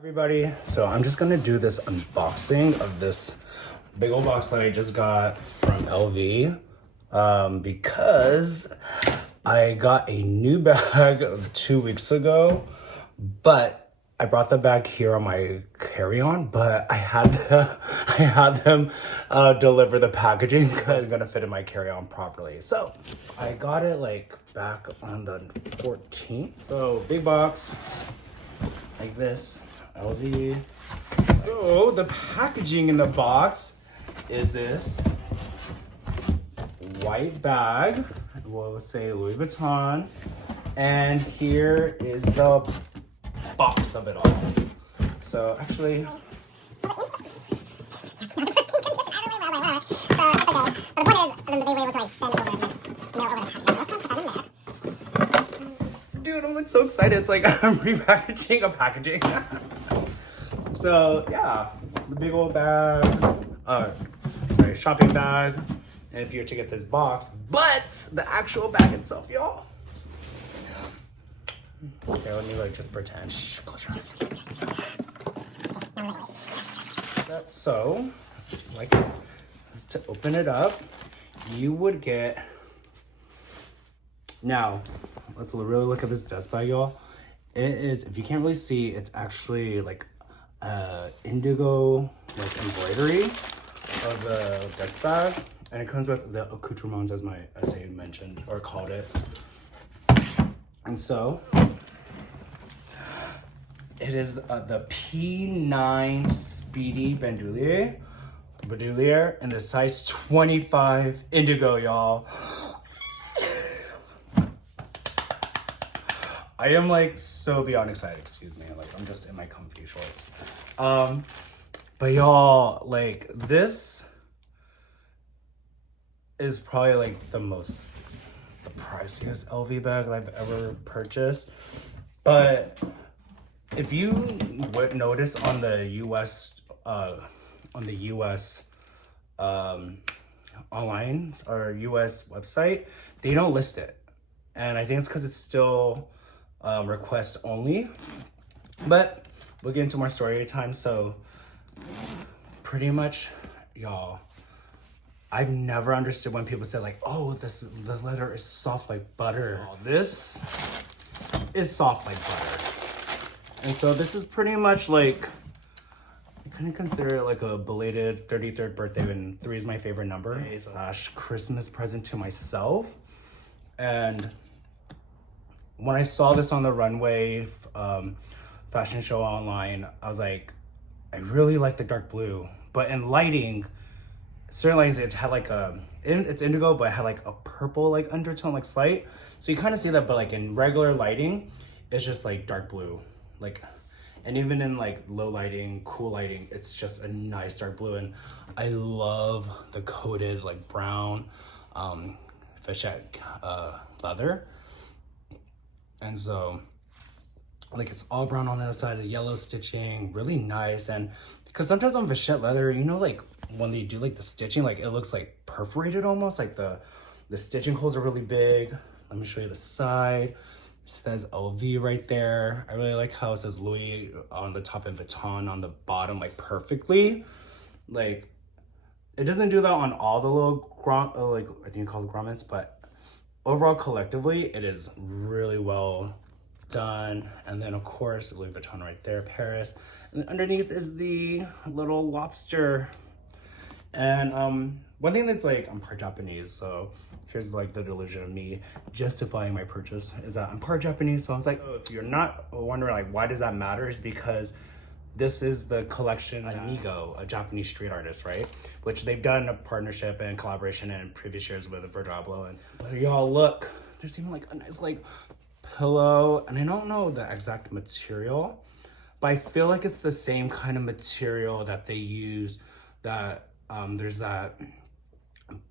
Everybody, so I'm just gonna do this unboxing of this big old box that I just got from LV because I got a new bag 2 weeks ago, but I brought the bag here on my carry-on, but I had them deliver the packaging because it's gonna fit in my carry-on properly. So I got it like back on the 14th. So big box like this. LV. So the packaging in the box is this white bag. We'll say Louis Vuitton. And here is the box of it all. So actually, dude, I'm like so excited. It's like I'm repackaging a packaging. So yeah, the big old bag, shopping bag, and if you're to get this box, but the actual bag itself, y'all. Okay, let me like just pretend. Shh, close your eyes. So, like, to open it up, you would get. Now, let's really look at this dust bag, y'all. It is, if you can't really see, it's actually like indigo like embroidery of the dust bag, and it comes with the accoutrements as my essay mentioned or called it. And so it is the P9 Speedy Bandoulier in the size 25 indigo, y'all. I am like so beyond excited, excuse me. Like I'm just in my comfy shorts. But y'all, like this is probably like the priciest LV bag I've ever purchased. But if you would notice on the US online or US website, they don't list it. And I think it's because it's still request only, but we'll get into more story time. So pretty much, y'all, I've never understood when people say like, oh, the leather is soft like butter. Oh, this is soft like butter. And so this is pretty much like, I kind of consider it like a belated 33rd birthday, and 3 is my favorite number, / Christmas present to myself. And when I saw this on the runway fashion show online, I was like, I really like the dark blue. But in lighting, certain lights, it had like it's indigo, but it had like a purple like undertone, like slight. So you kind of see that, but like in regular lighting, it's just like dark blue. Like, and even in like low lighting, cool lighting, it's just a nice dark blue. And I love the coated like brown fishette leather. And so, like, it's all brown on the outside, the yellow stitching, really nice. And because sometimes on vachette leather, you know, like when they do like the stitching, like it looks like perforated almost, like the stitching holes are really big. Let me show you the side. It says LV right there. I really like how it says Louis on the top and Vuitton on the bottom, like perfectly. Like, it doesn't do that on all the little, like, I think you call it grommets, but overall, collectively, it is really well done. And then, of course, Louis Vuitton right there, Paris. And underneath is the little lobster. And one thing that's like, I'm part Japanese, so here's like the delusion of me justifying my purchase is that I'm part Japanese. So I was like, oh, if you're not wondering like, why does that matter? Is because this is the collection Nigo, a Japanese street artist, right? Which they've done a partnership and collaboration in previous years with Virgil Abloh. And y'all look, there's even like a nice like pillow. And I don't know the exact material, but I feel like it's the same kind of material that they use that there's that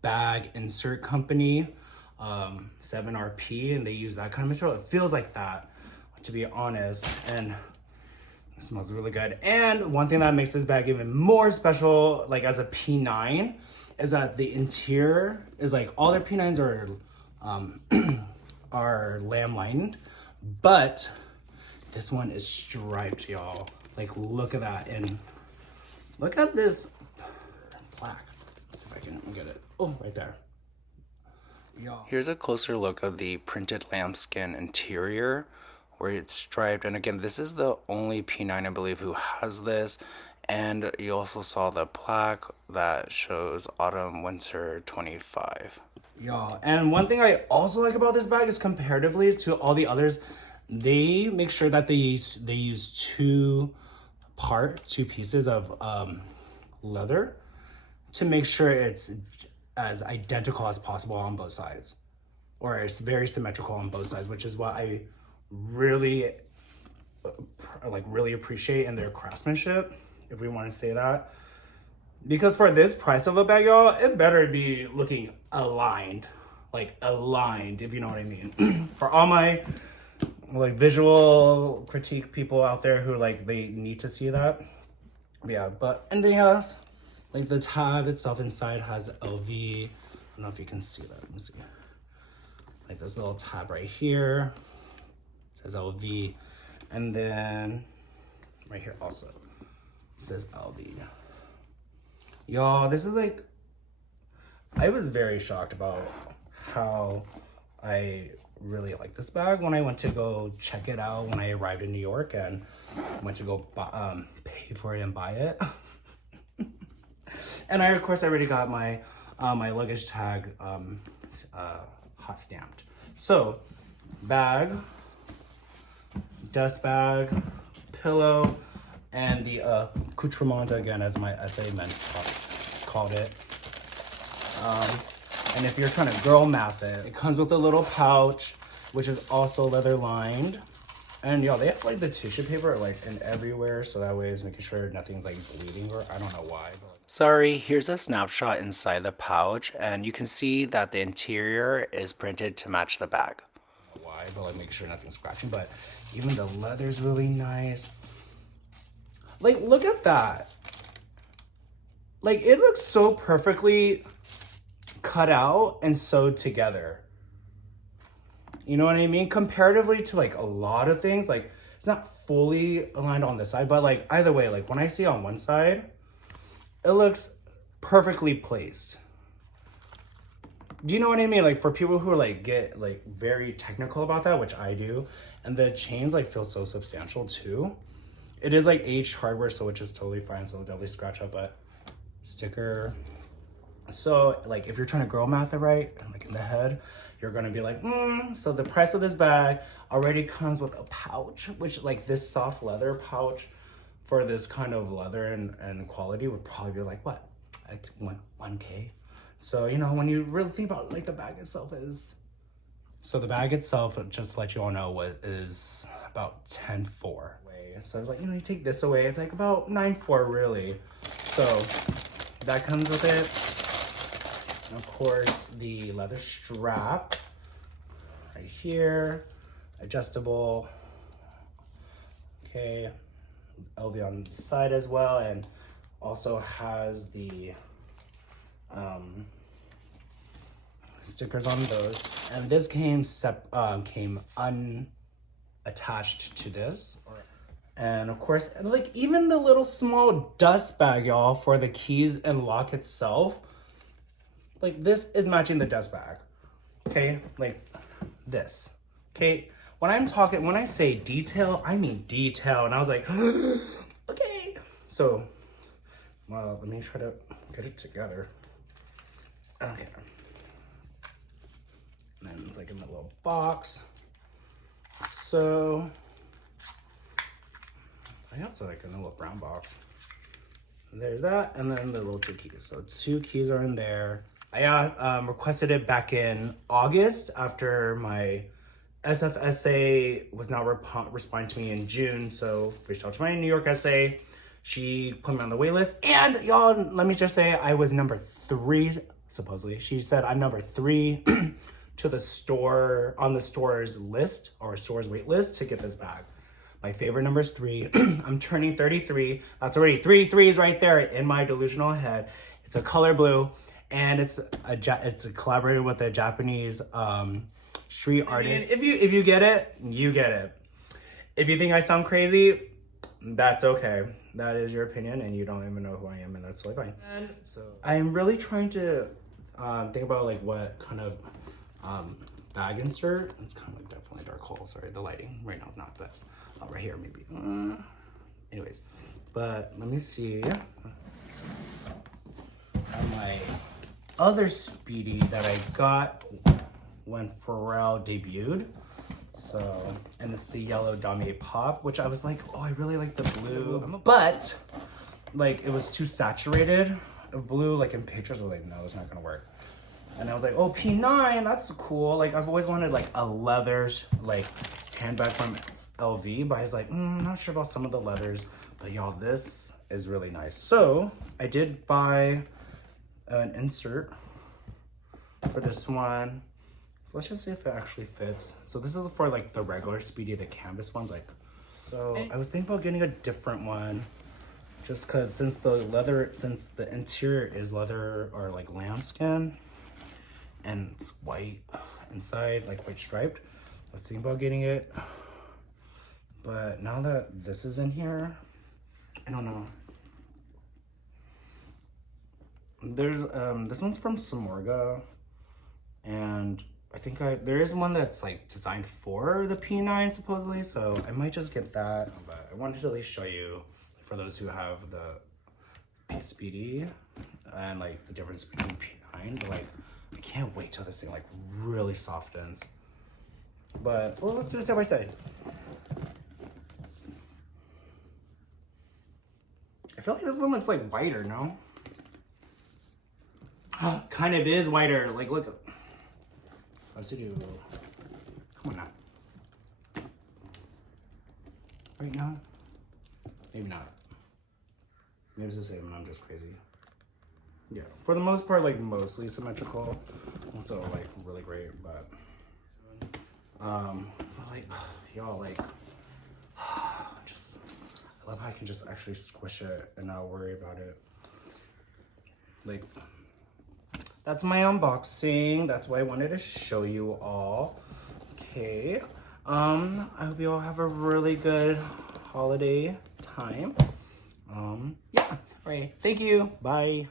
bag insert company, 7RP, and they use that kind of material. It feels like that, to be honest. And it smells really good. And one thing that makes this bag even more special, like as a P9, is that the interior is like, all their P9s are lamb lined, but this one is striped, y'all. Like, look at that. And look at this plaque. Let's see if I can get it. Oh, right there. Here's a closer look of the printed lambskin interior where it's striped. And again, this is the only P9, I believe, who has this. And you also saw the plaque that shows autumn winter 25. Yeah, and one thing I also like about this bag is comparatively to all the others, they make sure that they use two pieces of leather to make sure it's as identical as possible on both sides, or it's very symmetrical on both sides, which is what I really appreciate in their craftsmanship, if we want to say that. Because for this price of a bag, y'all, it better be looking aligned, if you know what I mean. For all my visual critique people out there who they need to see that. Yeah, but anything else? The tab itself inside has LV. I don't know if you can see that. Let me see. This little tab right here. It says LV. And then right here also says LV. Y'all, this is I was very shocked about how I really like this bag when I went to go check it out when I arrived in New York and went to go pay for it and buy it. And of course I already got my my luggage tag hot stamped. So bag, dust bag, pillow, and the accoutrement, again, as my essay called it. And if you're trying to girl math it, it comes with a little pouch, which is also leather lined. And y'all, they have the tissue paper in everywhere, so that way it's making sure nothing's bleeding, or I don't know why. Sorry, here's a snapshot inside the pouch, and you can see that the interior is printed to match the bag. I don't know why, but make sure nothing's scratching. But even the leather's really nice. Look at that. It looks so perfectly cut out and sewed together. You know what I mean? Comparatively to a lot of things, it's not fully aligned on this side, but either way, when I see on one side, it looks perfectly placed. Do you know what I mean? For people who get very technical about that, which I do, and the chains feel so substantial too. It is aged hardware, so which is totally fine. So it'll definitely scratch up, but sticker. So if you're trying to girl math it right, in the head, you're gonna be so the price of this bag already comes with a pouch, which this soft leather pouch for this kind of leather and quality would probably be what? 1K. So, when you really think about the bag itself is. So the bag itself, just to let you all know, is about 10.4. So you take this away, it's about 9.4 really. So that comes with it. And of course, the leather strap right here, adjustable. Okay, LV on the side as well, and also has the stickers on those. And this came unattached to this. And of course, even the little small dust bag, y'all, for the keys and lock itself, this is matching the dust bag. Okay, this. Okay, when I say detail, I mean detail. And I was okay. So, well, let me try to get it together. Okay. And then it's in the little box. So I got in a little brown box. And there's that, and then the little 2 keys. So 2 keys are in there. I requested it back in August after my SF essay was not responding to me in June. So reached out to my New York essay. She put me on the wait list. And y'all, let me just say I was number 3, supposedly. She said I'm number 3 to the store, on the store's list, or store's wait list to get this bag. My favorite number is 3. I'm turning 33. That's already 3 threes right there in my delusional head. It's a color blue, and it's collaborated with a Japanese street artist. If you get it, you get it. If you think I sound crazy, that's okay. That is your opinion, and you don't even know who I am, and that's totally fine. And so I'm really trying to think about like what kind of bag insert. It's kind of like definitely dark hole. Sorry, the lighting right now is not best. Oh, right here maybe. Anyways, but let me see. My other Speedy that I got when Pharrell debuted. So, and it's the yellow Damier Pop, which I was like, oh, I really like the blue, but like it was too saturated of blue, like in pictures. I was like, no, it's not gonna work. And I was like, oh, P9, that's cool. Like I've always wanted like a leathers like handbag from LV, but I was like, I'm not sure about some of the leathers, but y'all, this is really nice. So I did buy an insert for this one. So let's just see if it actually fits. So this is for like the regular Speedy, the canvas ones. Like, so I was thinking about getting a different one, just cause since the interior is leather or like lambskin, and it's white inside, like white striped. I was thinking about getting it, but now that this is in here, I don't know. There's this one's from Samorga, and I think there is one that's like designed for the P9 supposedly, so I might just get that. But I wanted to at least show you for those who have the Speedy and like the difference between P9. But like I can't wait till this thing like really softens. But well, let's do it side by side. I feel like this one looks like whiter, no? Kind of is whiter. Like look. Let's do. Come on now. Right now? Maybe not. Maybe it's the same and I'm just crazy. Yeah. For the most part, like mostly symmetrical. Also like really great, but like y'all like just I love how I can just actually squish it and not worry about it. Like that's my unboxing. That's why I wanted to show you all. Okay. I hope you all have a really good holiday time. Yeah. All right. Thank you. Bye.